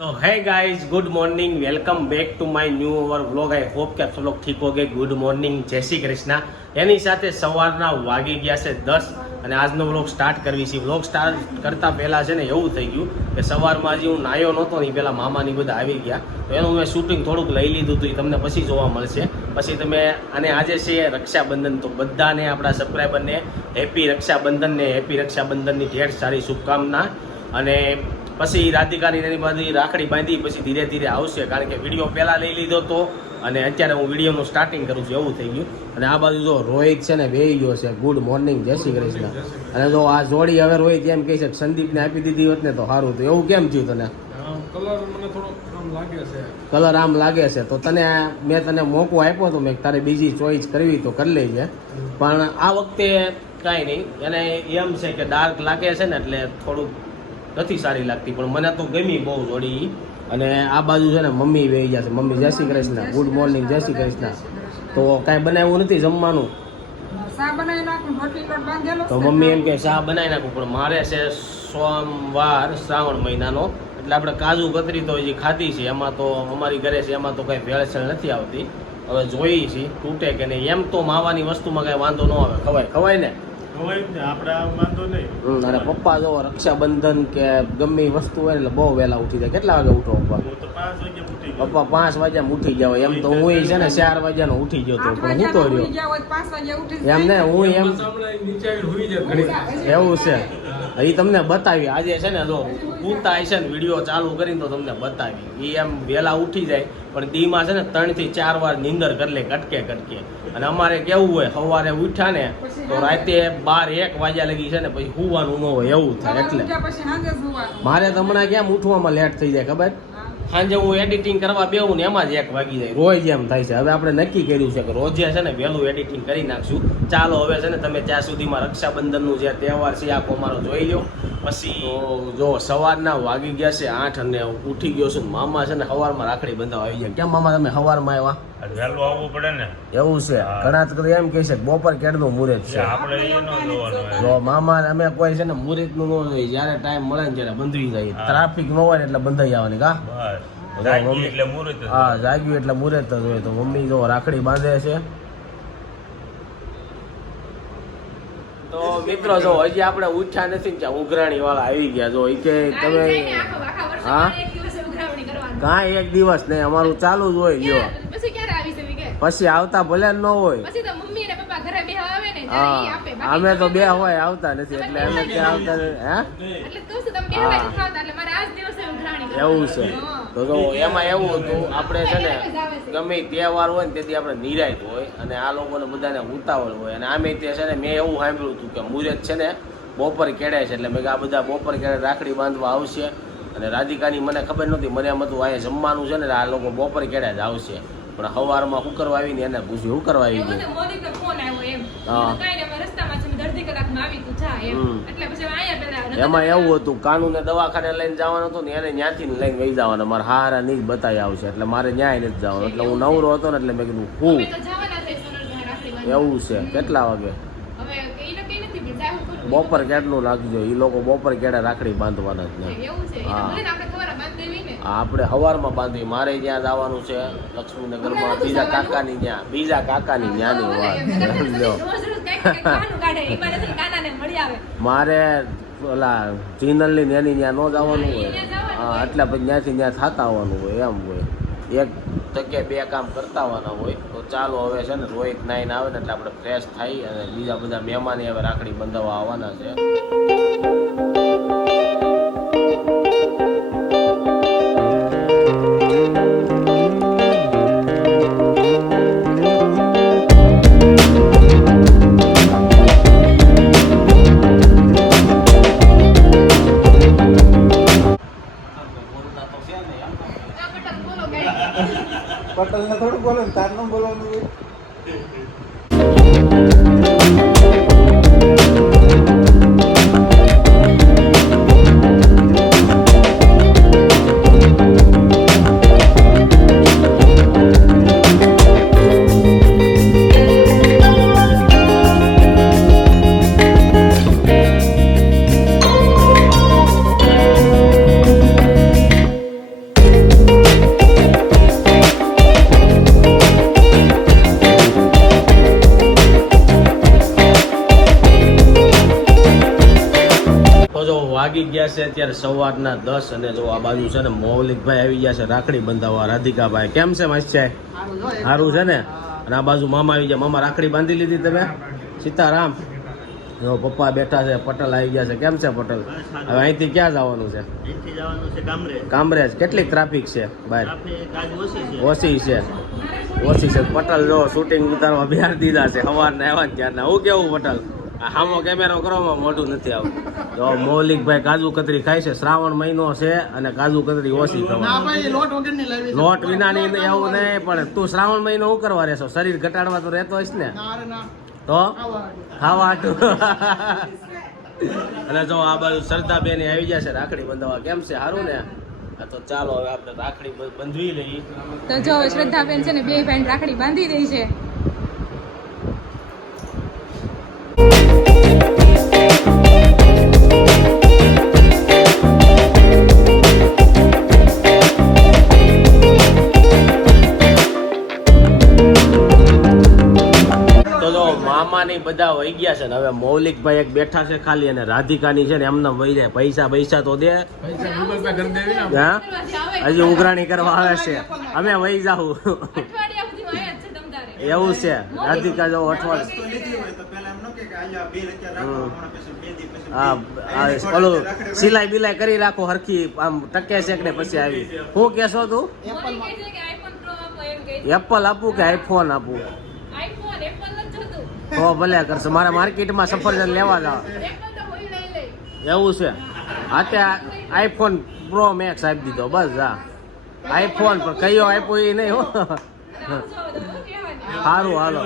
तो है guys, good morning, welcome back to my new our vlog. I hope કે આપ લોકો ઠીક હોગે। ગુડ મોર્નિંગ, જય શ્રી કૃષ્ણ। એની સાથે સવારના વાગી ગયા છે 10 અને આજનો વ્લોગ સ્ટાર્ટ કરવી છે। વ્લોગ સ્ટાર્ટ કરતા પહેલા છે ને એવું થઈ ગયું કે સવારમાં હજી હું નાયો નહોતો ને પહેલા મામાની બધા આવી ગયા, તો એનું મેં શૂટિંગ થોડુંક લઈ લીધું હતું, એ તમને પછી જોવા મળશે। પછી તમે અને આજે છે રક્ષાબંધન, તો બધાને આપણા સબસ્ક્રાઈબરને હેપી રક્ષાબંધન ને હેપી રક્ષાબંધનની ઢેર સારી શુભકામના। અને પછી રાધિકાની એની બધી રાખડી બાંધી પછી ધીરે ધીરે આવશે, કારણ કે વિડીયો પહેલાં લઈ લીધો હતો અને અત્યારે હું વિડીયોનું સ્ટાર્ટિંગ કરું છું એવું થઈ ગયું। અને આ બાજુ જો રોહિત છે ને બેહી ગયો છે, ગુડ મોર્નિંગ, જય શ્રી કૃષ્ણ। અને જો આ જોડી હવે રોહિત એમ કહે છે કે સંદીપને આપી દીધી હોત ને તો સારું, તો એવું કેમ થયું તને? કલર આમ લાગે છે તો તને મેં તને મોકો આપ્યો હતો, મેં તારે બીજી ચોઈસ કરવી તો કરી લેજે, પણ આ વખતે કાંઈ નહીં, એને એમ છે કે ડાર્ક લાગે છે ને એટલે થોડુંક નથી સારી લાગતી, પણ મને તો ગમી બહુ જોડી। અને આ બાજુ છે ને મમ્મી બેહી ગયા છે। મમ્મી જય શ્રી કૃષ્ણ, ગુડ મોર્નિંગ, જય શ્રી કૃષ્ણ। તો કાંઈ બનાવ્યું નથી જમવાનું? તો મમ્મી એમ કે શાહ બનાવી નાખું, પણ મારે છે સોમવાર શ્રાવણ મહિનાનો, એટલે આપણે કાજુ કતરી તો હજી ખાધી છે, એમાં તો અમારી ઘરે છે એમાં તો કંઈ ભેળસેળ નથી આવતી। હવે જોઈએ છીએ તૂટે કે નહીં, એમ તો માવાની વસ્તુમાં કાંઈ વાંધો ન આવે, ખવાય ને અને પપ્પા જો રક્ષાબંધન કે ગમે એ વસ્તુ હોય એટલે બહુ વહેલા ઉઠી જાય। કેટલા વાગે ઉઠો પપ્પા? પપ્પા 5 વાગ્યામાં ઉઠી ગયા હોય, એમ તો હું છે ને 4 વાગ્યાનો ઉઠી ગયો હતો, પણ હું તો રહ્યો એમ ને, હું એમ એવું છે એ તમને બતાવી આજે છે ને, જો પૂતા છે ને વિડીયો ચાલુ કરીને તો તમને બતાવી, એ એમ વહેલા ઉઠી જાય પણ દીમાં છે ને 3 થી 4 વાર નીંદર કરી લે કટકે। અને અમારે કેવું હોય, સવારે ઉઠ્યા ને તો રાતે 12-1 વાગ્યા લગી છે ને પછી સુવાનું ન હોય એવું થાય, એટલે મારે તો હમણાં કેમ ઉઠવામાં લેટ થઈ જાય ખબર? સાંજે હું એડિટિંગ કરવા બેહું ને એમાં જ 1 વાગી જાય, રોજ એમ થાય છે। હવે આપણે નક્કી કર્યું છે કે રોજે છે ને વહેલું એડિટિંગ કરી નાખશું। ચાલો હવે છે ને તમે ત્યાં સુધીમાં રક્ષાબંધનનું જે તહેવાર છે આખો અમારો જોઈ લો। પછી જો સવારના વાગી ગયા છે 8 અને ઉઠી ગયો છું। મામા છે ને સવારમાં રાખડી બંધાવા આવી જાય। કેમ મામા તમે સવારમાં આવ્યા? વહેલું આવવું પડે ને, એવું છે। ઘણા તો એમ કહે છે બપોર કેડનું મુહૂર્ત છે, આપણે એ ન જોવાનું। જો મામા અમે કોઈ છે ને મુહૂર્ત નું ન જોઈએ, જયારે ટાઈમ મળે ને ત્યારે બંધાઈ જાય, ટ્રાફિક ન હોય ને એટલે બંધાઈ આવવાની કા? જાગ્યું એટલે મુહૂર્ત, હા જાગ્યું એટલે મુહૂર્ત જ હોય। તો મમ્મી જો રાખડી બાંધે છે। તો મિત્રો જો હજી આપણે ઉઠ્યા નથી ને ત્યાં ઉઘરાણી વાળા આવી ગયા। જો એ કે તમે હા કાંઈ 1 દિવસ નહીં, અમારું ચાલુ જ હોય। જો પછી આવતા ભલે ન હોય, હા અમે તો બે હોય આવતા નથી, એટલે અમે ત્યાં આવતા એવું છે। તો જો એમાં એવું હતું, આપણે છે ને ગમે તહેવાર હોય ને તેથી આપણે નિરાયત હોય અને આ લોકોને બધાને ઉતાવળ હોય, અને આમે તે છે ને મેં એવું સાંભળ્યું હતું કે મુહૂર્ત છે ને બપોર કેળે છે, એટલે મેં આ બધા બપોર કેળે રાખડી બાંધવા આવશે। અને રાધિકાની મને ખબર નહોતી, મને એમ હતું અહીંયા જમવાનું છે ને આ લોકો બપોર કેળે જ આવશે, પણ સવારમાં શું કરવા આવીને એને પૂછ્યું શું કરવા આવી ગયું? એમાં એવું હતું કાનુને દવાખાને લઈને જવાનું હતું ને એને ત્યાંથી લઈને વહી જવાના, મારે હારા નહીં બતાવી આવશે, એટલે મારે ન્યાય નથી જવાનું, એટલે હું નવરો હતો ને એટલે મેં કીધું હું એવું છે। કેટલા વાગે? બપોર કેડનું રાખજો, એ લોકો બપોર કેડે રાખડી બાંધવાના જ ને। હા આપણે સવારમાં બાંધવી, મારે ત્યાં જવાનું છે લક્ષ્મીનગરમાં બીજા કાકાની ત્યાંની વાત મારે ઓલા ચિનલની એની ત્યાં ન જવાનું હોય, હા એટલે પછી ત્યાંથી ત્યાં થતા આવવાનું હોય, એમ હોય 1 જગ્યાએ 2 કામ કરતા આવવાના હોય। તો ચાલો હવે છે ને રોહિત નાઈને આવે ને એટલે આપણે ફ્રેશ થઈ અને બીજા બધા મહેમાન હવે રાખડી બંધાવવા આવવાના છે। પટેલ ને થોડું બોલો ને, તાર નું બોલવાનું હોય। વાગી ગયા છે અત્યારે સવારના 10 અને જો આ બાજુ છે ને મૌલિકભાઈ આવી ગયા છે રાખડી બંધાવવા. રાધિકાભાઈ કેમ છે માસ્ટર? સારું છે ને? અને આ બાજુ મામા આવી ગયા. મામા રાખડી બાંધી લીધી તમે? સીતારામ. જો પપ્પા બેઠા છે. પટેલ આવી ગયા છે. કેમ છે પટેલ? હવે અહીંથી ક્યાં જવાનું છે? કામરેજ. કેટલી ટ્રાફિક છે બહાર? ઓછી છે. પટેલ જો શૂટિંગ ઉતારવા બિહાર દીધા છે સવારના આવ્યા ત્યારના. હું કેવું પટેલ? આ સામો કેમેરો કરવામાં મોટું નથી આવું. તો મૌલિકભાઈ કાજુ કતરી ખાય છે. શ્રાવણ મહિનો છે અને કાજુ કતરી ઓછી ખાવાની. લોટ વિનાની એવું નહીં, પણ તું શ્રાવણ મહિનો શું કરવા રહેશો? શરીર ઘટાડવા તો રહેતો હશ ને? તો ખાવા હતું. અને જો આ બાજુ શ્રદ્ધાબેન આવી ગયા છે રાખડી બંધાવવા. કેમ છે? સારું ને? તો ચાલો હવે આપણે રાખડી બંધવી લઈએ. તો જો શ્રદ્ધાબેન છે ને બે બેન રાખડી બાંધી દઈ છે. મામાની બધા વહી ગયા છે ને હવે મૌલિકભાઈ એક બેઠા છે ખાલી, અને રાધિકાની છે ને એમને વહી જાય. પૈસા તો દે. હા હજી ઉઘરાણી કરવા આવે છે. અમે વહી જાઉં એવું છે. રાધિકા જો અઠવાડિયે ઓલું સિલાઈ બિલાઈ કરી રાખો હરખી, આમ ટકે છે ને પછી આવી. શું કેશો તું? એપલ આપું કે આઈફોન આપું? તો ભલે કરશે. મારે માર્કેટમાં સફરજન લેવા જાવ એવું છે. હા તે આઈફોન પ્રો મેક્સ આપી દીધો બસ. હા આઈફોન પણ કયો આપ્યો એ નહીં હો. સારું હાલો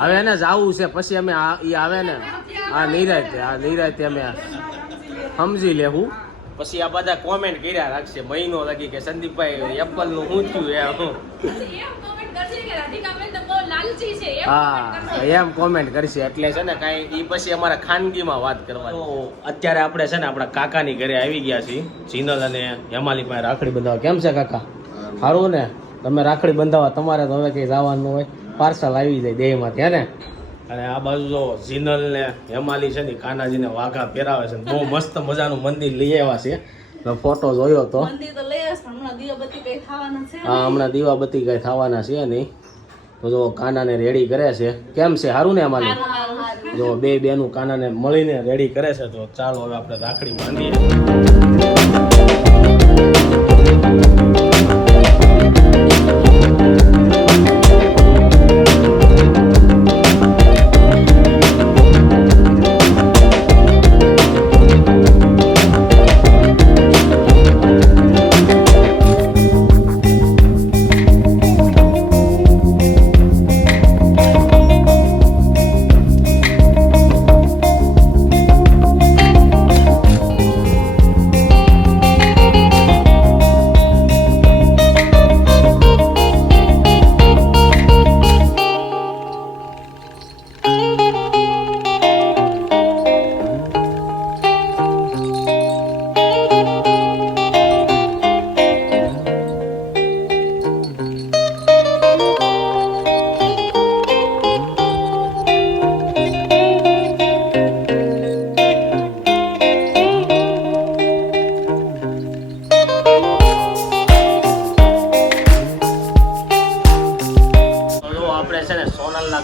હવે એને જવું છે પછી અમે એ આવે ને આ નિરાતે અમે સમજી લેવું. પછી આ બધા કોમેન્ટ કર્યા રાખશે મહિનો લાગી કે સંદીપભાઈ એપલ નું શું થયું હા એમ કોમેન્ટ કરશે. એટલે છે ને કઈ એ પછી અમારા ખાનગીમાં વાત કરવા. અત્યારે આપણે છે ને આપણા કાકાની ઘરે આવી ગયા છીએ. જીનલ અને હેમાલી પાસે રાખડી બંધાવવા. કેમ છે કાકા? સારું ને? તમે રાખડી બંધાવવા તમારે તો હવે કઈ જવાનું હોય, પાર્સલ આવી જાય દેહમાંથી હે ને? અને આ બાજુ જો જીનલ ને હેમાલી છે ને કાનાજીને વાઘા પહેરાવે છે. બહુ મસ્ત મજાનું મંદિર લઈ આવ્યા છે. ફોટો જોયો તો. હા હમણાં દીવાબત્તી કઈ થવાના છે નહીં. તો જો કાનાને રેડી કરે છે. કેમ છે? સારું ને? અમારી જો બે બેનું કાનાને મળીને રેડી કરે છે. તો ચાલો હવે આપણે રાખડી બાંધીએ.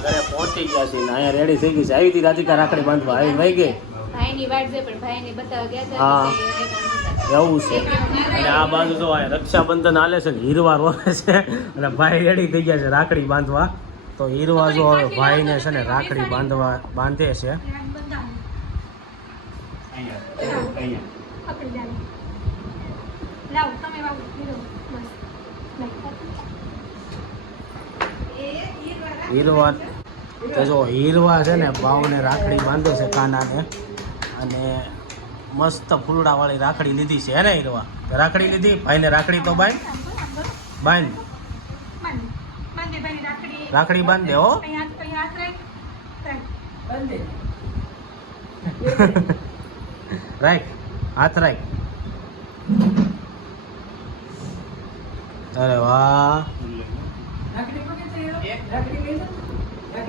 ઘરે પહોંચી ગયા છે ને અહીંયા રેડી થઈ ગઈ છે. આવી હતી રાધિકા રાખડી બાંધવા? આવી વહી ગઈ? ભાઈની વાટ છે પણ ભાઈને બતાવવા ગયા હા હતા. એવું છે. અને આ બાજુ તો રક્ષાબંધન હાલે છે ને હીરવા રોવે છે અને ભાઈ રેડી થઈ ગયા છે રાખડી બાંધવા. તો હીરવા જો હવે ભાઈને છે ને રાખડી બાંધે છે. હીરવા તો જો હીરવા છે ને ભાવને રાખડી બાંધે છે કાનાને. અને મસ્ત ફૂલડા વાળી રાખડી લીધી છે હે ને હીરવા? રાખડી લીધી ભાઈને? રાખડી તો બાંધ રાખડી બાંધે હો. રાખ હાથ રાખ. અરે વાહ.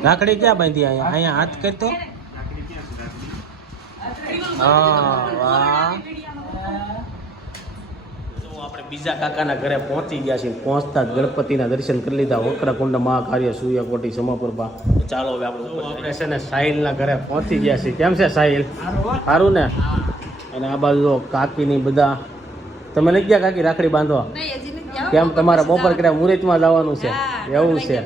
રાખડી ક્યાં બાંધી? અહીંયા હાથ કરતો. હા વાહ. જો આપણે બીજા કાકાના ઘરે પહોંચી ગયા છીએ. પહોંચતા જ ગણપતિના દર્શન કરી લીધા. વક્રકુંડ મહાકાર્ય સૂર્યકોટી સમપ્રભા. ચાલો હવે આપણે છે ને સાહિલના ઘરે પહોંચી ગયા છીએ. કેમ છે સાહિલ? સારું ને? અને આ બાજુ કાકીની બધા. તમે નથી ગયા કાકી રાખડી બાંધવા? કેમ તમારા બપોર કર્યા મુહૂર્તમાં જવાનું છે? એવું છે.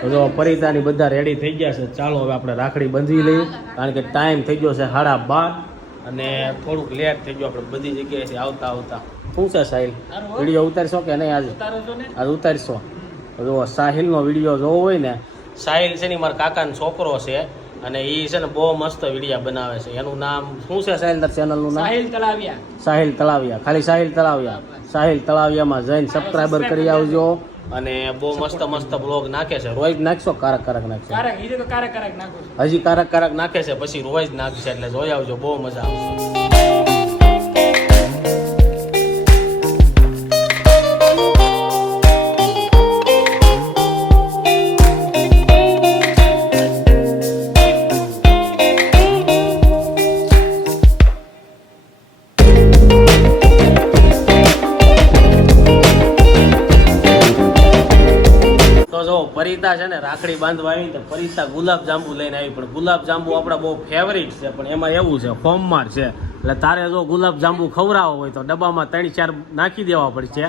તો જો પરિતાની બધા રેડી થઈ ગયા છે. ચાલો હવે આપણે રાખડી બાંધી લઈએ, કારણ કે ટાઈમ થઈ ગયો છે 12:30 અને થોડુંક લેટ થઈ ગયું આપણે બધી જગ્યાએથી આવતા. શું છે સાહિલ, વિડીયો ઉતારશો કે નહીં? આજે ઉતારશો. જો સાહિલનો વિડીયો જોવો હોય ને, સાહિલ છે ને મારા કાકાનો છોકરો છે અને એ છે ને બહુ મસ્ત વિડીયો બનાવે છે. એનું નામ શું છે સાહિલ? તાર ચેનલનું નામ સાહિલ તળાવિયા. ખાલી સાહિલ તળાવિયા. સાહિલ તળાવિયામાં જઈને સબસ્ક્રાઈબર કરી આવજો. અને બહુ મસ્ત બ્લોગ નાખે છે. રોજ નાખશો? કારક નાખશો? હજી કારક નાખે છે, પછી રોજ નાખશે. એટલે જોઈ આવજો, બહુ મજા આવશે. પરિતા છે ને રાખડી બાંધવા આવી તો પરિતા ગુલાબ જાંબુ લઈને આવી, પણ ગુલાબ જાંબુ આપણા બહુ ફેવરિટ છે. પણ એમાં એવું છે ફોર્મમાં છે, એટલે તારે જો ગુલાબ જાંબુ ખવડાવો હોય તો ડબ્બામાં 3-4 નાખી દેવા પડશે.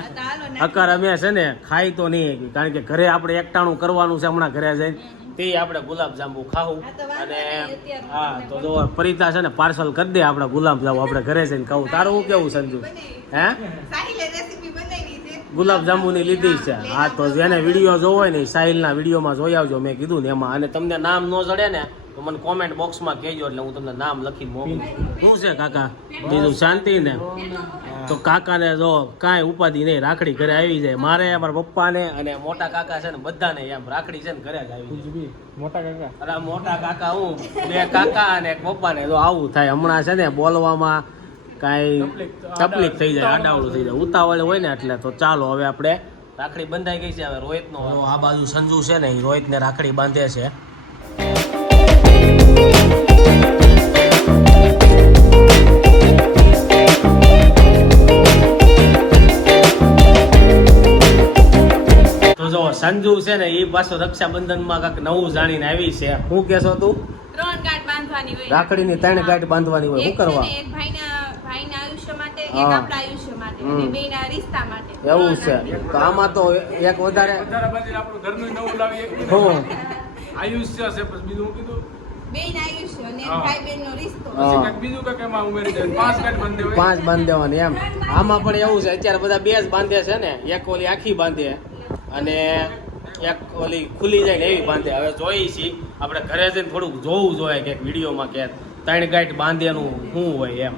અકર અમે છે ને ખાઈ તો નહીં, કારણ કે ઘરે આપણે એકટાણું કરવાનું છે હમણાં ઘરે જઈને, તે આપણે ગુલાબ જાંબુ ખાવું. અને હા, તો જો પરિતા છે ને પાર્સલ કરી દે આપણે ગુલાબ જાંબુ આપણે ઘરે જઈને ખાવું. તારું શું કેવું સંજુ? હે, ગુલાબ જાંબુની લીધી છે. હા, તો જેને વિડીયો જોવો હોય ને સાહિલના વિડીયોમાં જોઈ આવજો. મેં કીધું ને એમાં. અને તમને નામ ન જડે ને તો મને કોમેન્ટ બોક્સમાં કહેજો, એટલે હું તમને નામ લખી મોકલું. શું છે કાકા, બીજું શાંતિ ને? તો કાકાને જો કાંઈ ઉપાધિ નહીં, રાખડી ઘરે આવી જાય. મારે મારા પપ્પાને અને મોટા કાકા છે ને બધાને એમ રાખડી છે ને ઘરે જ આવી. મોટા કાકા? અરે મોટા કાકા હું 2 કાકા અને 1 પપ્પાને જો આવું થાય. હમણાં છે ને બોલવામાં કાંઈ તકલીફ થઈ જાય, આડાવડું થઈ જાય, ઉતાવળ હોય ને એટલે. તો ચાલો હવે આપણે રાખડી બંધાઈ ગઈ છે. હવે રોહિતનો આ બાજુ સંજુ છે ને, એ રોહિતને રાખડી બાંધે છે. તો જો સંજુ છે ને એ પાછો રક્ષાબંધનમાં કાંઈક નવું જાણીને આવી છે. શું કહેશો તું? 3 ગાંઠ બાંધવાની હોય. રાખડીની 3 ગાંઠ બાંધવાની હોય. શું કરવા? એક ભાઈના આયુષ્ય માટે, એક આપણા આયુષ્ય માટે, અને બેયના રિશ્તા માટે. એવું છે. તો આમાં તો એક વધારે આપણું ઘરનું નવું લાવીએ. હું આયુષ્ય છે, પછી બીજું હું કીધું બેયના આયુષ્ય અને ભાઈ બહેનનો રિશ્તો. બીજું કાંઈક એમાં ઉમેરી દે. 5 ગાંઠ બંધ હોય. 5 બાંધી દેવાની એમ. આમાં પણ એવું છે, અત્યારે બધા 2 જ બાંધે છે ને. એક ઓલી આખી બાંધે અને એક ઓલી ખુલી જાય ને એવી બાંધે. હવે જોઈએ છીએ આપણે ઘરે જઈને થોડુંક જોવું જોઈએ કે વિડીયોમાં કે 3 ગાંઠ બાંધેનું શું હોય એમ.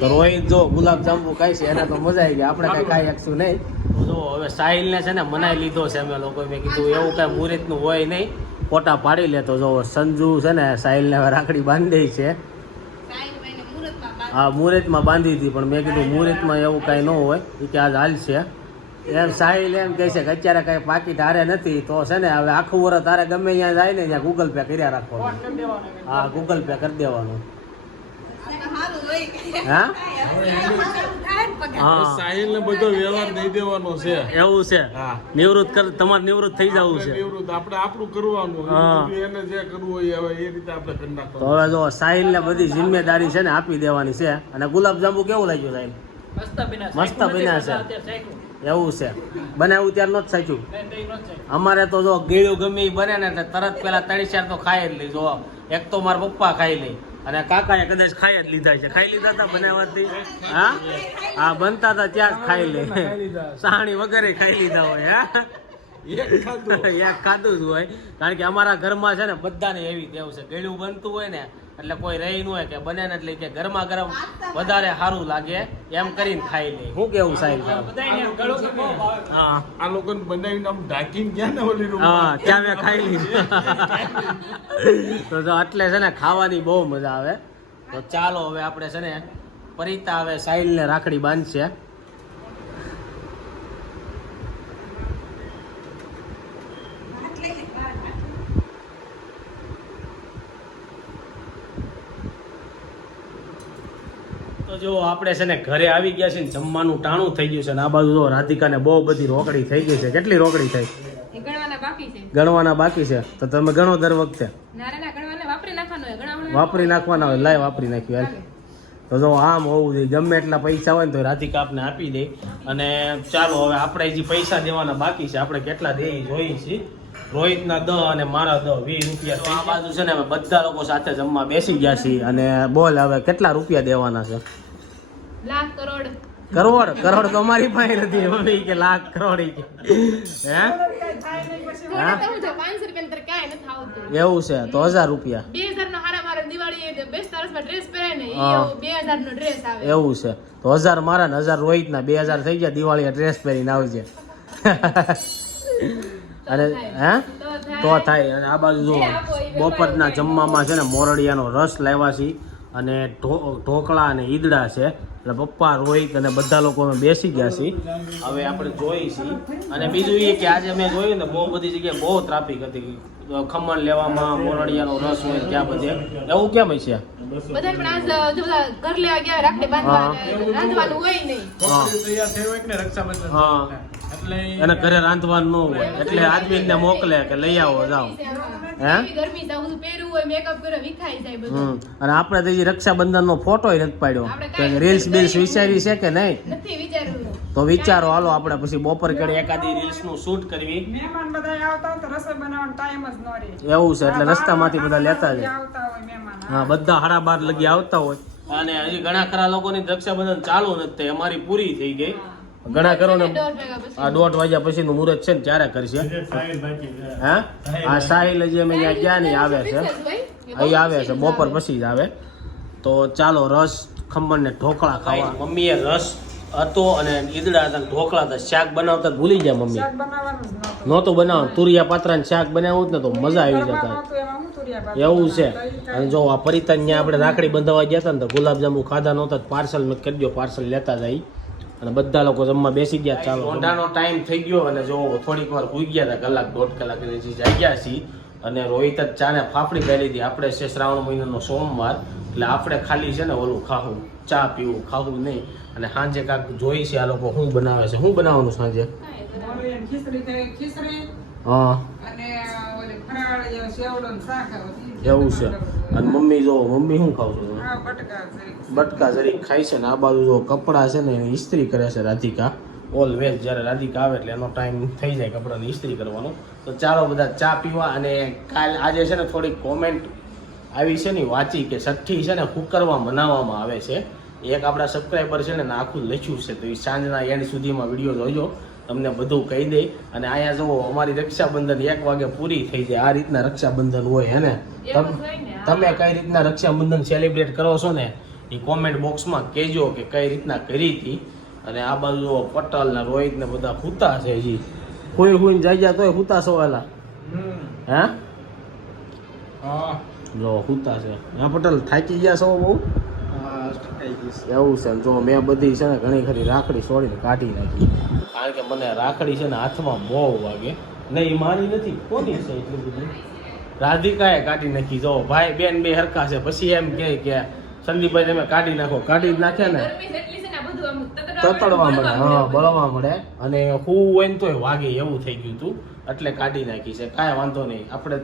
તો રોહિત જો ગુલાબ જાંબુ ખાય છે, એને તો મજા આવી ગઈ. આપણે કઈ ખાઈ શકશું નહીં. તો જો હવે સાહિલને છે ને મનાઈ લીધો છે અમે લોકો. મેં કીધું એવું કઈ મુહૂર્તનું હોય નહીં, ફોટા પાડી લે. તો જો સંજુ છે ને સાહિલને હવે રાખડી બાંધી દઈ છે. હા, મુહૂર્તમાં બાંધી હતી, પણ મેં કીધું મુહૂર્તમાં એવું કાંઈ ન હોય, એ કે આજ હાલ છે એમ. સાહિલ એમ કહે છે કે અત્યારે કાંઈ પાકીટ હારે નથી, તો છે ને હવે આખું વર્ષ તારે ગમે ત્યાં જાય ને ત્યાં ગૂગલ પે કર્યા રાખવાનું. હા, ગૂગલ પે કરી દેવાનું. હા, સાહિલ ને બધો વ્યવહાર દઈ દેવાનો છે. એવું છે. નિવૃત્ત તમારે નિવૃત્ત થઈ જવું છે. આપણે આપણું કરવાનું, એને જે કરવું હોય હવે એ રીતે આપણે કરી નાખવાનું. તો હવે જો સાહિલ ને બધી જિમ્મેદારી છે ને આપી દેવાની છે. અને ગુલાબ જાંબુ કેવું લાગ્યું સાહિલ? મસ્ત બન્યા છે. એવું છે. બનાવ્યું ત્યાર નો જ સાચું. અમારે તો જો ગેળું ગમે એ બને ને તરત પેલા 3-4 તો ખાઈ જ લી. જો એક તો મારા પપ્પા ખાઈ લે અને કાકાએ કદાચ ખાઈ જ લીધા છે. ખાઈ લીધા હતા બનાવવાથી? હા, બનતા હતા ત્યાં જ ખાઈ લે. સાણી વગેરે ખાઈ લીધા હોય. હા, એક ખાધું જ હોય. કારણ કે અમારા ઘરમાં છે ને બધાને એવી ટેવ છે, ગળ્યું બનતું હોય ને એટલે કોઈ રહી ન હોય કે બને ને એટલે કે ગરમા ગરમ વધારે સારું લાગે એમ કરીને ખાઈ લે. શું કેવું સાહેબ? હા, આ લોકોને બનાવીને આમ ઢાંકીને ગયા ને ઓલી રૂમ. હા, ત્યાં મેં ખાઈ લીધું. તો જો એટલે છે ને ખાવાની બહુ મજા આવે. તો ચાલો હવે આપણે છે ને પરિતા હવે સાહિલને રાખડી બાંધશે. જો આપણે છે ને ઘરે આવી ગયા છે ને જમવાનું ટાણું થઈ ગયું છે ને આ બાજુ જો રાધિકાને બહુ બધી રોકડી થઈ ગઈ છે. કેટલી રોકડી થઈ? એ ગણવાના બાકી છે. ગણવાના બાકી છે તો તમે ગણો દર વખતે. ના ગણવાના વાપરી નાખવાનો હોય ગણવાના વાપરી નાખવાના હોય. લાય વાપરી નાખ્યું હાલ. તો જો આમ હોવું જોઈએ. ગમે એટલા પૈસા હોય ને તો રાધિકા આપને આપી દે. અને ચાલો હવે આપણે જે પૈસા દેવાના બાકી છે આપણે કેટલા દઈએ જોઈએ છીએ. રોહિતના 10 અને મારા 10 20 રૂપિયા. તો આ બાજુ છે ને અમે બધા લોકો સાથે જમવા બેસી ગયા છીએ અને બોલ હવે કેટલા રૂપિયા દેવાના છે? લાખ કરોડ કરોડ તો અમારી પાસે નથી. મમ્મી કે લાખ કરોડ કે હે હા? તો હું જો 500 રૂપિયા અંદર કાંઈ નથી આવતું. એવું છે તો 1000 રૂપિયા 2000 નો હારા મારા દિવાળી બેસતા વર્ષમાં ડ્રેસ પહેરે ને હા. એ 2000 નો ડ્રેસ આવે. એવું છે તો 1000 મારા ને 1000 રોહિતના 2000 થઈ ગયા. દિવાળી ડ્રેસ પહેરીને આવજે. અને હે તો થાય. અને આ બાજુ જો બપોરના જમવામાં છે ને મોરડિયાનો રસ લાવ્યા છીએ અને ઢોકળા અને ઈદડા છે. એટલે પપ્પા રોહિત અને બધા લોકો અમે બેસી ગયા છીએ. હવે આપણે જોઈ છીએ. અને બીજું એ કે આજે મેં જોયું ને બહુ બધી જગ્યાએ બહુ ટ્રાફિક હતી. ખમણ લેવામાં મોરડિયાનો રસ હોય ત્યાં બધે એવું કેમ છે? બધા પણ આજ જો બધા ઘર લેવા ગયા રાખડી બાંધવા રાંધવાનું હોય નહીં. હા અને ઘરે રાંધવાનું ન હોય એટલે આદમીને મોકલે કે લઈ આવો જાઓ. હે ગરમી છે બધું પહેરવું હોય મેકઅપ કરે વિખાઈ જાય બધું. અને આપણે તો રક્ષાબંધનનો ફોટો નથી પાડ્યો. રીલ્સ બિલ્સ વિચારી છે કે નહીં? નથી વિચારવું. તો વિચારો હાલો આપણે પછી બપોર કેડે એકાદી રીલ્સ નું શૂટ કરવી. મહેમાન બધા આવતા હોય તો રસોઈ બનાવવાનો ટાઈમ જ ન રહે. એવું છે એટલે રસ્તામાંથી બધા લેતા જાય. આવતા હોય મહેમાન. હા બધા 12:30 લગી આવતા હોય. અને હજી ઘણા ખરા લોકોની રક્ષાબંધન ચાલુ નથી થઈ. અમારી પૂરી થઈ ગઈ. ઘણા કરો ને 1:30 વાગ્યા પછી નું મુહૂર્ત છે ને ત્યારે કરશે. હા આ સાહિલ હજી અમે ત્યાં ગયા નહીં આવે છે. અહીં આવે છે બપોર પછી જ આવે. તો ચાલો રસ ખમણ ને ઢોકળા ખાવા. મમ્મીએ રસ હતો અને ઈદડા હતા ઢોકળા હતા. શાક બનાવતા ભૂલી ગયા મમ્મી. શાક બનાવવાનું જ નહોતું. નહોતું બનાવવાનું. તુરિયા પાત્રાનું શાક બનાવ્યું ને તો મજા આવી જતા. નહોતું એમાં હું તુરિયા પાત્ર એવું છે. બનાવતા. અને જો આ પરિતાન ત્યાં આપણે રાખડી બંધાવા ગયા હતા ને તો ગુલાબજાંબુ ખાધા નહોતા. પાર્સલ મેં કરી દો પાર્સલ લેતા જાય. અને બધા લોકો જમવા બેસી ગયા. ચાલો મોઢાનો ટાઈમ થઈ ગયો અને જો થોડીક વાર ભૂઈ ગયા હતા. કલાક 1.5 કલાક જાગ્યા છીએ. અને રોહિત જ ચાને ફાફડી કરી લીધી. આપણે છે શ્રાવણ મહિનાનો સોમવાર એટલે આપણે ખાલી છે ને ઓલું ખાવું ચા પીવું ખાવું નહીં. અને સાંજે કાંક જોઈ છે આ લોકો શું બનાવે છે. શું બનાવવાનું સાંજે? ઓલી ખીચડી થઈ ખીચડી હા અને ઓલી ફરાળ જે સેવડો ને શાક હતું. એવું છે. અને મમ્મી જો મમ્મી શું ખાવ છો? હા બટકા છે. બટકા જરીક ખાય છે ને આ બાજુ જો કપડાં છે ને એની ઇસ્ત્રી કરે છે રાધિકા. ઓલવેઝ જ્યારે રાધિકા આવે એટલે એનો ટાઈમ થઈ જાય કપડાની ઇસ્ત્રી કરવાનો. તો ચાલો બધા ચા પીવા. અને કાલ આજે છે ને થોડીક કોમેન્ટ આવી છે ને વાંચી કે છઠ્ઠી છે ને કુકરમાં મનાવવામાં આવે છે. એક આપણા સબસ્ક્રાઈબર છે ને આખું લખ્યું છે. તો એ સાંજના એન્ડ સુધીમાં વિડીયો જોજો તમને બધું કહી દે. અને અહીંયા જુઓ અમારી રક્ષાબંધન 1 વાગે પૂરી થઈ જાય. આ રીતના રક્ષાબંધન હોય હે ને. તમે કઈ રીતના રક્ષાબંધન સેલિબ્રેટ કરો છો ને એ કોમેન્ટ બોક્સમાં કહેજો કે કઈ રીતના કરી હતી. અને આ બાજુ પટલ ને રોહિત ને બધા હુતા છે. હજી હુઈને જાય તોય હુતા છો વેલા હે જો હુતા છે. હા પટેલ થાકી ગયા છો બહુ? એવું છે. જો મેં બધી છે ને ઘણી ખરી રાખડી છોડીને કાઢી નાખી. કારણ કે મને રાખડી છે ને હાથમાં બહુ વાગે. નહીં મારી નથી કોની છે એટલી બધી. રાધિકાએ કાઢી નાખી. જો ભાઈ બેન બે હરખા છે. પછી એમ કહે કે સંદીપભાઈ તમે કાઢી નાખો. કાઢી જ નાખે ને ગરમી જેટલી છે ને બધું આમ તતડવા મળે. હા બળવા મળે. અને હું હોય ને તોય વાગે એવું થઈ ગયું હતું એટલે કાઢી નાખી છે. કાંઈ વાંધો નહીં આપણે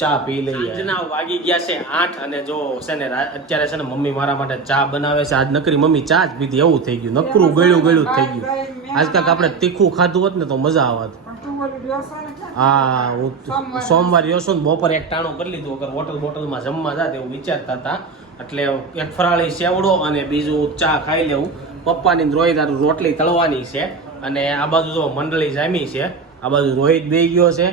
ચા પી લઈએ. સાંજના વાગી ગયા છે 8 અને જો છે ને અત્યારે છે ને મમ્મી મારા માટે ચા બનાવે છે. આજ નકરી મમ્મી ચા જ પીધી એવું થઈ ગયું. નકરું ગળ્યું જ થઈ ગયું. આજ કાંક આપણે તીખું ખાધું હોત ને તો મજા આવત. પણ તું ઓલી ઢોસા ને ખા. હા હું સોમવાર યોશું ને બપોરે એક ટાણું કરી લીધું. અગર બોટલમાં જમવા જાત એવું વિચારતા હતા. એટલે એક ફરાળી સેવડો અને બીજું ચા ખાઈ લેવું. પપ્પાની રોહિત રોટલી તળવાની છે. અને આ બાજુ જો મંડળી જામી છે. આ બાજુ રોહિત બેહી ગયો છે.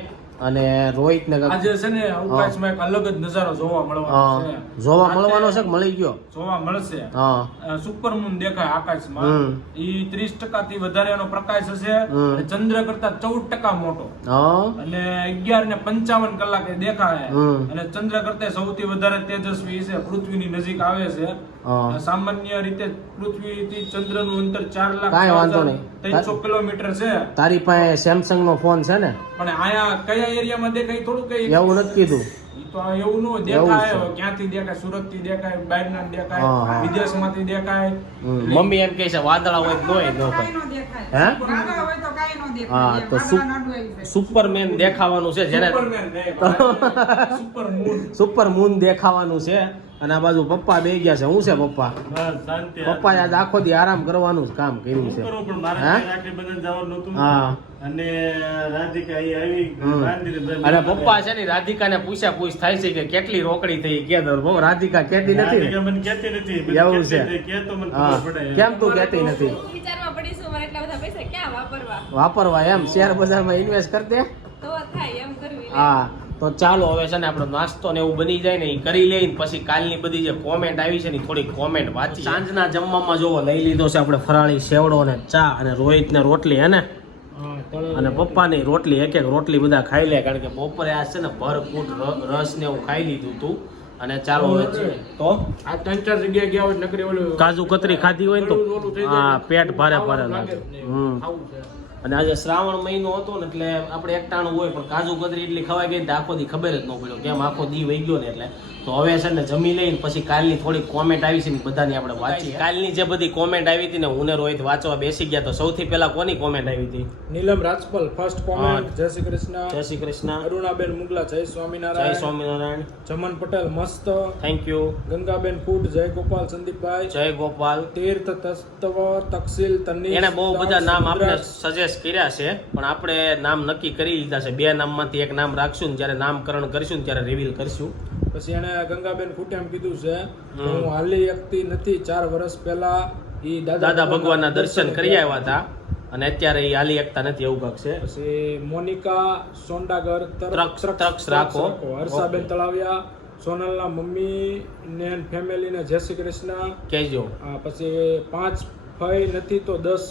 અને રોહિત ને આજે છે ને અવકાશમાં એક અલગ જ નજારો જોવા મળવાનો છે. જોવા મળવાનો છે કે મળી ગયો? જોવા મળશે. હા સુપરમૂન દેખાય આકાશમાં. ઈ 30% થી વધારે એનો પ્રકાશ હશે. અને ચંદ્ર કરતા 14% મોટો. હા અને 11:55 કલાકે દેખાય. અને ચંદ્ર કરતા સૌથી વધારે તેજસ્વી છે. પૃથ્વીની નજીક આવે છે. સામાન્ય રીતે પૃથ્વી થી ચંદ્ર નું અંતર 4,03,000 કિલોમીટર છે. તારી પાસે સેમસંગ નો ફોન છે ને? પણ આયા કયા એરિયામાં દેખાય થોડું કઈ એવું નથી કીધું. તો એવું ન હોય. દેખાય હવે ક્યાંથી દેખાય, સુરત થી દેખાય, બહારના દેખાય, હા. વિદેશમાંથી દેખાય. મમ્મી એમ કહે છે વાદળા હોય તો ન કાંઈ થાય. ન દેખાય. હે? વાદળ હોય તો કાંઈ ન હા, દેખાય. તો વાદળા નાડું આવી જાય. સુપરમેન દેખાવાનું છે જેને સુપરમેન નહીં, સુપર મૂન. સુપર મૂન દેખાવાનું છે. અને આ બાજુ પપ્પા બે ગયા છે. શું છે પપ્પા? શાંતિ પપ્પા આજ આખો દી આરામ કરવાનું જ કામ કર્યું છે. પણ મારે હા? રાખડી બંધન જવાનું નહોતું. હા. અને રાધિકા અહીં આવી હમ. બાંધીને અને પપ્પા છે ને રાધિકાને પૂછ થાય છે કે કેટલી રોકડી થઈ કે બહુ રાધિકા કહેતી નથી રાધિકા ને? મને કહેતી નથી. એવું મને છે. કહેતી હતી, કહેતો મને હા. ખબર પડે. કેમ તું કહેતી નથી? વિચારમાં પડીશું મારે એટલા બધા પૈસા ક્યાં વાપરવા વાપરવા એમ શેર બજારમાં ઇન્વેસ્ટ કરી દે. તો થાય એમ કરવી હા તો ચાલો હવે છે ને આપણો નાસ્તો ને એવું બની જાય ને એ કરી લઈને પછી કાલની બધી જે કોમેન્ટ આવી છે ને થોડી કોમેન્ટ વાંચી. સાંજના જમવામાં જોવો લઈ લીધો છે આપણે ફરાળી સેવડો ને ચા અને રોહિત ને રોટલી હે ને અને પપ્પાની રોટલી એક રોટલી બધા ખાઈ લે કારણ કે બપોરે આ છે ને ભરપૂટ રસ ને એવું ખાઈ લીધું તું. અને ચાલો હવે તો આ 3-4 જગ્યાએ ગયા હોય નકરી ઓલું કાજુ કતરી ખાધી હોય ને તો હા પેટ ભારે ભારે લાગે. ખાવું છે. અને આજે શ્રાવણ મહિનો હતો ને એટલે આપણે એકટાણું હોય પણ કાજુ કતરી એટલી ખવાઈ ગઈ ને આખો દી ખબર જ ન પડ્યો કેમ આખો દી વહી ગયો ને એટલે તો હવે છે ને જમી લઈને પછી કાલની થોડી કોમેન્ટ આવી છે ને બધાની આપણે વાંચી. કાલની જે બધી કોમેન્ટ આવી હતી ને હું ને રોહિત વાંચવા બેસી ગયા તો સૌથી પહેલા કોની કોમેન્ટ આવી હતી? નીલમ રાજપલ ફર્સ્ટ કોમેન્ટ. જય શ્રી કૃષ્ણ. જય શ્રી કૃષ્ણ. અરુણાબેન મુગલા જય જય સ્વામિનારાયણ. સ્વામિનારાયણ. જમન પટેલ મસ્ત. Thank you. ગંગાબેન ફૂડ જય ગોપાલ સંદીપભાઈ. જય ગોપાલ. તીર્થ તસ્તવ તકસીલ તનીશ. એને બહુ બધા નામ આપણે સજેસ્ટ કર્યા છે પણ આપણે નામ નક્કી કરી લીધા છે. 2 નામમાંથી એક નામ રાખશું ને જ્યારે નામકરણ કરીશું ને ત્યારે રિવીલ કરશું. પછી એને ગંગાબેન ફૂટ એમ કીધું છે કે હું હાલી શકતી નથી. 4 વર્ષ પહેલા ઈ દાદા ભગવાનના દર્શન કરી આવ્યા હતા અને અત્યારે એ હાલી એકતા નથી એવું કાંક છે. પછી મોનિકા સોંડાગર ત્રક્ષ રાખો. હર્ષાબેન તળાવિયા સોનલના મમ્મી ને ફેમિલી ને જય શ્રી કૃષ્ણ કહેજો. પછી 5 ફઈ નથી તો 10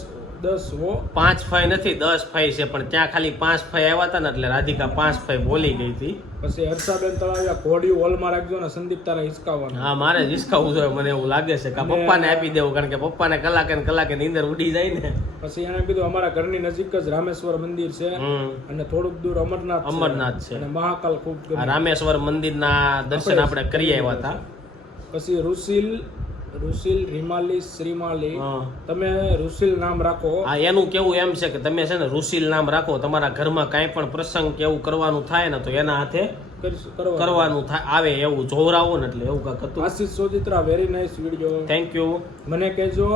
હો. 5 ફાઈ નથી 10 ફાઈ છે પણ ત્યાં ખાલી 5 ફાઈ આવ્યા હતા ને એટલે રાધિકા 5 ફાઈ બોલી ગઈ હતી. પછી હર્ષાબેન તળાવિયા ઘોડિયું હોલમાં રાખજો ને સંદીપ તારા હિસકાવાનું. હા મારે જ હિસકાવું જોઈએ મને એવું લાગે છે કે પપ્પાને આપી દેવું કારણ કે પપ્પાને કલાકે ને કલાકે નીંદર ઉડી જાય ને. પછી એને કીધું અમારા ઘરની નજીક જ રામેશ્વર મંદિર છે અને થોડુંક દૂર અમરનાથ છે અને મહાકાલ ખૂબ આ રામેશ્વર મંદિરના દર્શન આપણે કરી આવ્યા હતા. પછી રુશિલ રીમાલી શ્રીમાલી હા. તમે રુશિલ નામ રાખો. હા એનું કેવું એમ છે કે તમે છે ને રુશિલ નામ રાખો તમારા ઘરમાં કાંઈ પણ પ્રસંગ કે એવું કરવાનું થાય ને તો એના હાથે કરવાનું થાય આવે એવું જોવરાવો ને એટલે એવું કાંઈક હતું. Ashish Sojitra very nice video. Thank you. મને કહેજો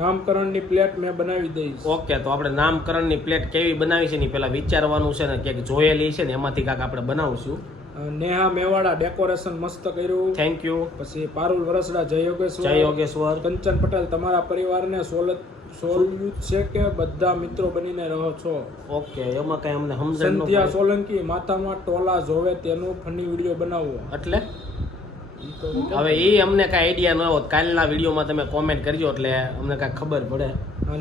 નામકરણની પ્લેટ મેં બનાવી દઈશ. ઓકે તો આપણે નામકરણની પ્લેટ કેવી બનાવી છે ને પેલા વિચારવાનું છે ને ક્યાંક જોયેલી છે ને એમાંથી કાંઈક આપણે બનાવશું. નેહા મેવાડા ડેકોરેશન મસ્ત કર્યું. Thank you. પછી પારુલ વરસડા જય યોગેશ્વર. જય યોગેશ્વર. કંચન પટેલ તમારા પરિવારને સોલ્યુટ છે કે બધા મિત્રો બનીને રહો છો? ઓકે એમાં કઈ અમને સમજણ ન સંધ્યા પડી. સોલંકી માથામાં ટોલા જોવે તેનું ફની વિડીયો બનાવો. એટલે હવે એ અમને કઈ આઈડિયા ન હોત કાલના વિડીયોમાં તમે કોમેન્ટ કરજો એટલે અમને કઈ ખબર પડે.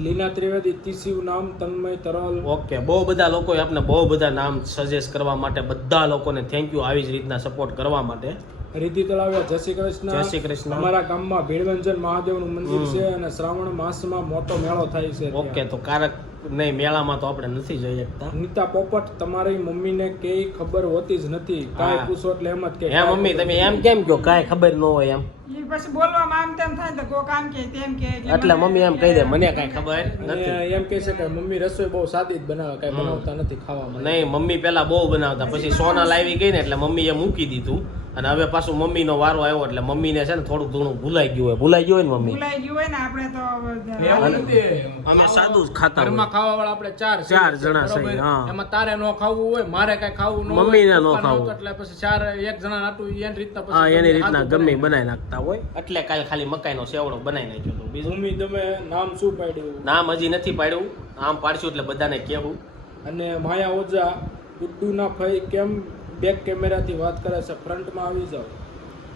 લીના ત્રિવેદી તીસીવ નામ તન્મય તરલ. ઓકે બહુ બધા લોકોએ આપણે બહુ બધા નામ સજેસ્ટ કરવા માટે બધા લોકોને થેન્ક યુ આવી જ રીતના સપોર્ટ કરવા માટે. રીતિ તળાવિયા જય શ્રી કૃષ્ણ. જય શ્રી કૃષ્ણ. અમારા ગામમાં ભીડવંજન મહાદેવનું મંદિર છે અને શ્રાવણ માસમાં મોટો મેળો થાય છે. ઓકે તો કારક નહીં મેળામાં તો આપણે નથી જઈ શકતા. નીતા પોપટ તમારી મમ્મીને કઈ ખબર હોતી જ નથી કાંઈ હા. પૂછો એટલે એમ જ કે હે મમ્મી તમે એમ કેમ કહો કાંઈ ખબર ન હોય એમ? ઈ પછી બોલવામાં આમ તેમ થાય તો કોક આમ કે તેમ કે એટલે મમ્મી એમ કહી દે મને કાંઈ ખબર નથી. અને એમ કહે છે કે મમ્મી રસોઈ બહુ સાદી જ બનાવે કાંઈ બનાવતા નથી ખાવામાં. નહીં મમ્મી પેલા બહુ બનાવતા પછી સોનલ આવી ગઈ ને એટલે મમ્મીએ મૂકી દીધું અને હવે પાછું મમ્મીનો વારો આવ્યો એટલે મમ્મીને છે ને થોડુંક ઘણું ભૂલાઈ ગયું હોય ને મમ્મી. ભૂલાઈ ગયું હોય ને આપણે તો એવું નથી. અમે સાદું જ ખાતા હોય. ઘરમાં ખાવા વાળા આપણે 4 ચાર જણા છે, બરોબર? હા. એમાં તારે નો ખાવું હોય મારે કઈ ખાવું ન હોય, મમ્મીને નો પપ્પાને ખાવું. એટલે પછી 4 એક જણા નાટું એની રીતના પછી હા એની રીતના ખાતું ગમે બનાવી. બનાવી નાખતા હોય એટલે કાલે ખાલી મકાઈનો સેવડો બનાવી નાખ્યો હતો. બીજું ભૂમિ તમે નામ શું પાડ્યું? નામ હજી નથી પાડ્યું નામ પાડશું એટલે બધાને કહેવું. અને માયા ઓઝા ગુડ્ડુના ફઈ કેમ બેક કેમેરાથી વાત કરે છે ફ્રન્ટમાં આવી જાવ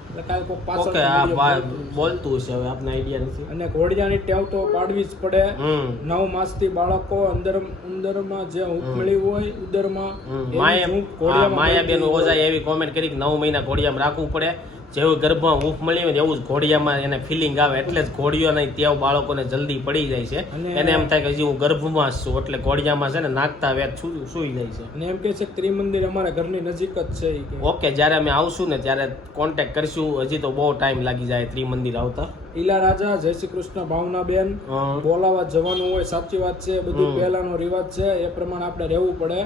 એટલે કાલ કોઈ પાછળ ઓકે આ બોલતું છે હવે આપને આઈડિયા નથી. અને ઘોડિયાની ટેવ તો પાડવી જ પડે. હમ 9 માસથી બાળકો ઉંદરમાં જે હૂંફ મળી હોય ઉદરમાં એવી હૂંફ ઘોડિયામાં માયાબેન મળતી હોય. ઓઝાએ એવી કોમેન્ટ કરી કે 9 મહિના ઘોડિયામાં રાખવું પડે જેવું ગર્ભમાં ઊંફ મળી હોય ને એવું જ ઘોડિયામાં એને ફિલિંગ આવે, એટલે જ ઘોડિયોની ટેવ બાળકોને જલ્દી પડી જાય છે. એને એમ થાય કે હજી હું ગર્ભમાં જ છું, એટલે ઘોડિયામાં છે ને નાખતા વેત સૂઈ જાય છે. અને એમ કે છે કે ત્રિમંદિર અમારા ઘરની નજીક જ છે ઈ કે. ઓકે, જ્યારે અમે આવશું ને ત્યારે કોન્ટેક્ટ કરીશું. હજી તો બહુ ટાઈમ લાગી જાય ત્રિમંદિર આવતા. ઈલા રાજા, જય શ્રી કૃષ્ણ ભાવનાબેન. બોલાવા જવાનું હોય, સાચી વાત છે. બધું પહેલાનો રિવાજ છે, એ પ્રમાણે આપણે રહેવું પડે.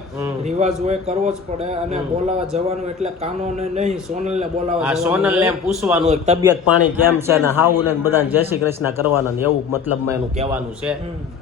રિવાજ હોય કરવો જ પડે. અને બોલાવા જવાનું એટલે કાનોને નહીં, સોનલને બોલાવા આ જવાનું. સોનલને એમ પૂછવાનું હોય તબિયત પાણી કેમ છે ને હાવું ને બધાને જય શ્રી કૃષ્ણ કરવાના ને એવું મતલબમાં એનું કહેવાનું છે.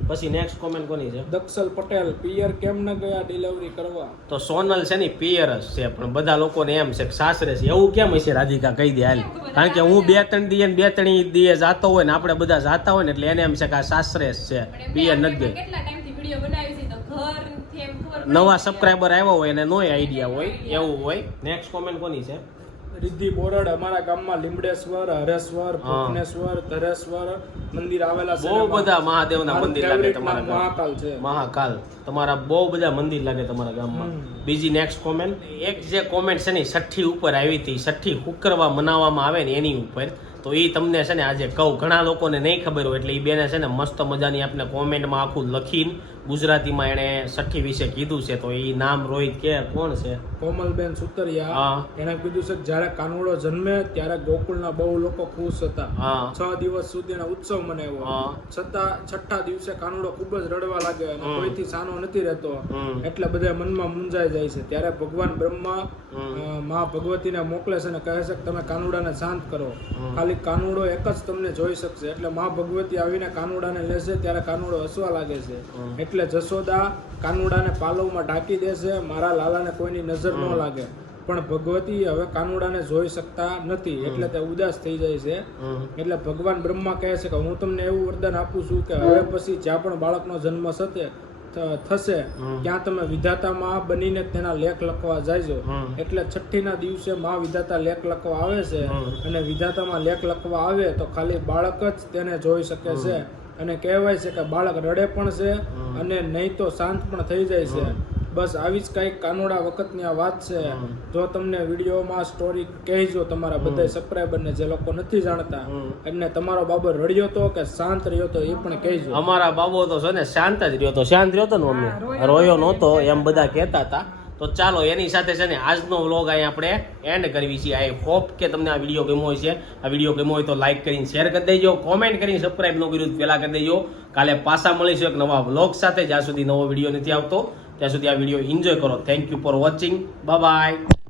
પછી નેક્સ્ટ કોમેન્ટ કોની છે? દક્ષલ પટેલ, પિયર કેમ ન ગયા ડિલિવરી કરવા? તો સોનલ છે ને પિયર જ છે, પણ બધા લોકોને એમ છે કે સાસરે છે. એવું કેમ હશે રાધિકા, કહી દે હાલ. કારણ કે હું 2-3 દી ને 2-3 દીએ જાતો હોય ને આપણે બધા જાતા હોય ને એટલે એને એમ છે કે આ સાસરે જ છે, પિયર નથી ગઈ. કેટલા ટાઈમથી વિડીયો બનાવી છે તો ઘર થી એમ ખબર પડી. નવા સબસ્ક્રાઇબર આવ્યા હોય એને નોય આઈડિયા હોય એવું હોય. નેક્સ્ટ કોમેન્ટ કોની છે? રિદ્ધિ બોરડ, અમારા ગામમાં લીમડેશ્વર, હરેશ્વર, ભુવનેશ્વર, ધરેશ્વર મંદિર આવેલા છે. બહુ બધા મહાદેવના મંદિર લાગે તમારા ગામમાં. મહાકાલ છે. મહાકાલ તમારા બહુ બધા મંદિર લાગે તમારા ગામમાં. બીજી નેક્સ્ટ કોમેન્ટ, એક જે કોમેન્ટ છે ને 6ઠ્ઠી ઉપર આવી હતી, 6ઠ્ઠી શુક્રવાર મનાવવામાં આવે ને એની ઉપર. તો એ તમને છે ને આજે કહું, ઘણા લોકોને નહીં ખબર હોય એટલે એ બેને છે ને મસ્ત મજાની આપણે કોમેન્ટમાં આખું લખીને ગુજરાતીમાં એણે 6ઠ્ઠી વિશે કીધું છે. તો એ નામ રોહિત કે કોણ છે? કોમલબેન સુતરિયા. હા. એને કીધું છે કે જ્યારે કાનુડો જન્મે ત્યારે ગોકુળના બહુ લોકો ખુશ હતા. હા. 6 દિવસ સુધીનો ઉત્સવ મનાવ્યો. હા. છતાં 6ઠ્ઠા દિવસે કાનુડો ખૂબ જ રડવા લાગે અને કોઈથી સાનો નથી રહેતો. એટલે બધા મનમાં મૂંઝાઈ જાય છે. ત્યારે ભગવાન બ્રહ્મા માં ભગવતીને મોકલે છે અને કહે છે કે તમે કાનુડાને શાંત કરો. ખાલી કાનુડો એક જ તમને જોઈ શકશે. એટલે માં ભગવતી આવીને કાનુડાને લેશે ત્યારે કાનુડો હસવા લાગે છે. એટલે જશોદા કાનુડાને પાલવમાં ઢાંકી દેશે, મારા લાલાને કોઈની નજર ન લાગે. પણ ભગવતી હવે કાનુડાને જોઈ શકતા નથી એટલે તે ઉદાસ થઈ જાય છે. એટલે ભગવાન બ્રહ્મા કહે છે કે હું તમને એવું વરદાન આપું છું કે હવે પછી જ્યાં પણ બાળકનો જન્મ થશે ત્યાં તમે વિધાતામાં બનીને તેના લેખ લખવા જાયજો. એટલે 6ઠ્ઠીના દિવસે માં વિધાતા લેખ લખવા આવે છે અને વિધાતામાં લેખ લખવા આવે તો ખાલી બાળક જ તેને જોઈ શકે છે. અને કહેવાય છે કે બાળક રડે પણ છે અને નહીં તો શાંત પણ થઈ જાય છે. બસ આવી જ કંઈક કાનુડા વખતની આ વાત છે. જો તમને વિડીયોમાં સ્ટોરી કહેજો તમારા બધા સબસ્ક્રાઇબરને જે લોકો નથી જાણતા, અને તમારો બાબો રડ્યો તો કે શાંત રહ્યો તો એ પણ કહેજો. અમારા બાબો તો છે ને શાંત જ રહ્યો તો. શાંત રહ્યો તો ને મમ્મી, રોયો નહોતો એમ બધા કહેતા હતા. તો ચાલો એની સાથે છે ને આજનો વ્લોગ અહીં આપણે એન્ડ કરવી છીએ. આઈ હોપ કે તમને આ વિડીયો ગમ્યો હોય છે. આ વિડીયો ગમ્યો હોય તો લાઈક કરીને શેર કરી દેજો, કોમેન્ટ કરીને સબસ્ક્રાઇબ ન કર્યું પહેલા કરી દેજો. કાલે પાછા મળીશું એક નવા વ્લોગ સાથે. જ્યાં સુધી નવો વિડીયો નથી આવતો ત્યાં સુધી આ વિડીયો એન્જોય કરો. Thank you for watching. Bye bye.